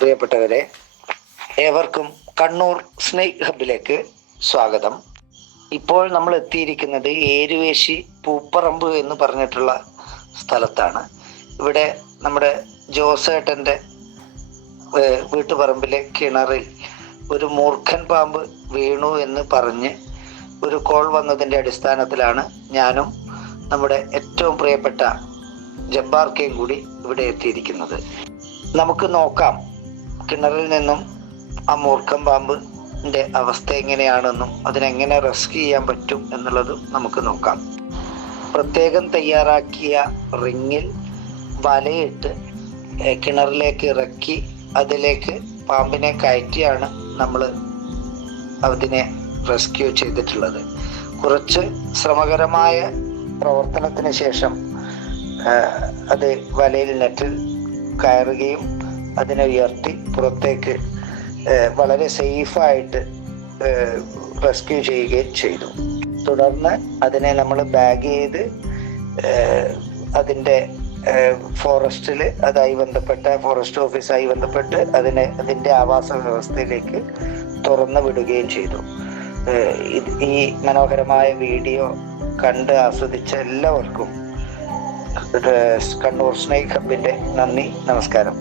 പ്രിയപ്പെട്ടവരെ, ഏവർക്കും കണ്ണൂർ സ്നേക് ഹബിലേക്ക് സ്വാഗതം. ഇപ്പോൾ നമ്മൾ എത്തിയിരിക്കുന്നത് ഏരുവേശി പൂപ്പറമ്പ് എന്ന് പറഞ്ഞിട്ടുള്ള സ്ഥലത്താണ്. ഇവിടെ നമ്മുടെ ജോസേട്ടൻ്റെ വീട്ടുപറമ്പിലെ കിണറിൽ ഒരു മൂർഖൻ പാമ്പ് വീണു എന്ന് പറഞ്ഞ് ഒരു കോൾ വന്നതിൻ്റെ അടിസ്ഥാനത്തിലാണ് ഞാനും നമ്മുടെ ഏറ്റവും പ്രിയപ്പെട്ട ജബ്ബാർക്കയും കൂടി ഇവിടെ എത്തിയിരിക്കുന്നത്. നമുക്ക് നോക്കാം കിണറിൽ നിന്നും ആ മൂർഖൻ പാമ്പിൻ്റെ അവസ്ഥ എങ്ങനെയാണെന്നും അതിനെങ്ങനെ റെസ്ക്യൂ ചെയ്യാൻ പറ്റും എന്നുള്ളതും നമുക്ക് നോക്കാം. പ്രത്യേകം തയ്യാറാക്കിയ റിങ്ങിൽ വലയിട്ട് കിണറിലേക്ക് ഇറക്കി അതിലേക്ക് പാമ്പിനെ കയറ്റിയാണ് നമ്മൾ അതിനെ റെസ്ക്യൂ ചെയ്തിട്ടുള്ളത്. കുറച്ച് ശ്രമകരമായ പ്രവർത്തനത്തിന് ശേഷം അത് വലയിൽ നെറ്റിൽ കയറുകയും അതിനെ ഉയർത്തി പുറത്തേക്ക് വളരെ സേഫായിട്ട് റെസ്ക്യൂ ചെയ്യുകയും ചെയ്തു. തുടർന്ന് അതിനെ നമ്മൾ ബാഗ് ചെയ്ത് അതിൻ്റെ ഫോറസ്റ്റിൽ അതുമായി ബന്ധപ്പെട്ട ഫോറസ്റ്റ് ഓഫീസായി ബന്ധപ്പെട്ട് അതിൻ്റെ ആവാസ വ്യവസ്ഥയിലേക്ക് തുറന്നു വിടുകയും ചെയ്തു. ഈ മനോഹരമായ വീഡിയോ കണ്ട് ആസ്വദിച്ച എല്ലാവർക്കും കണ്ണൂർ സ്നേക് ഹബിൻ്റെ നന്ദി, നമസ്കാരം.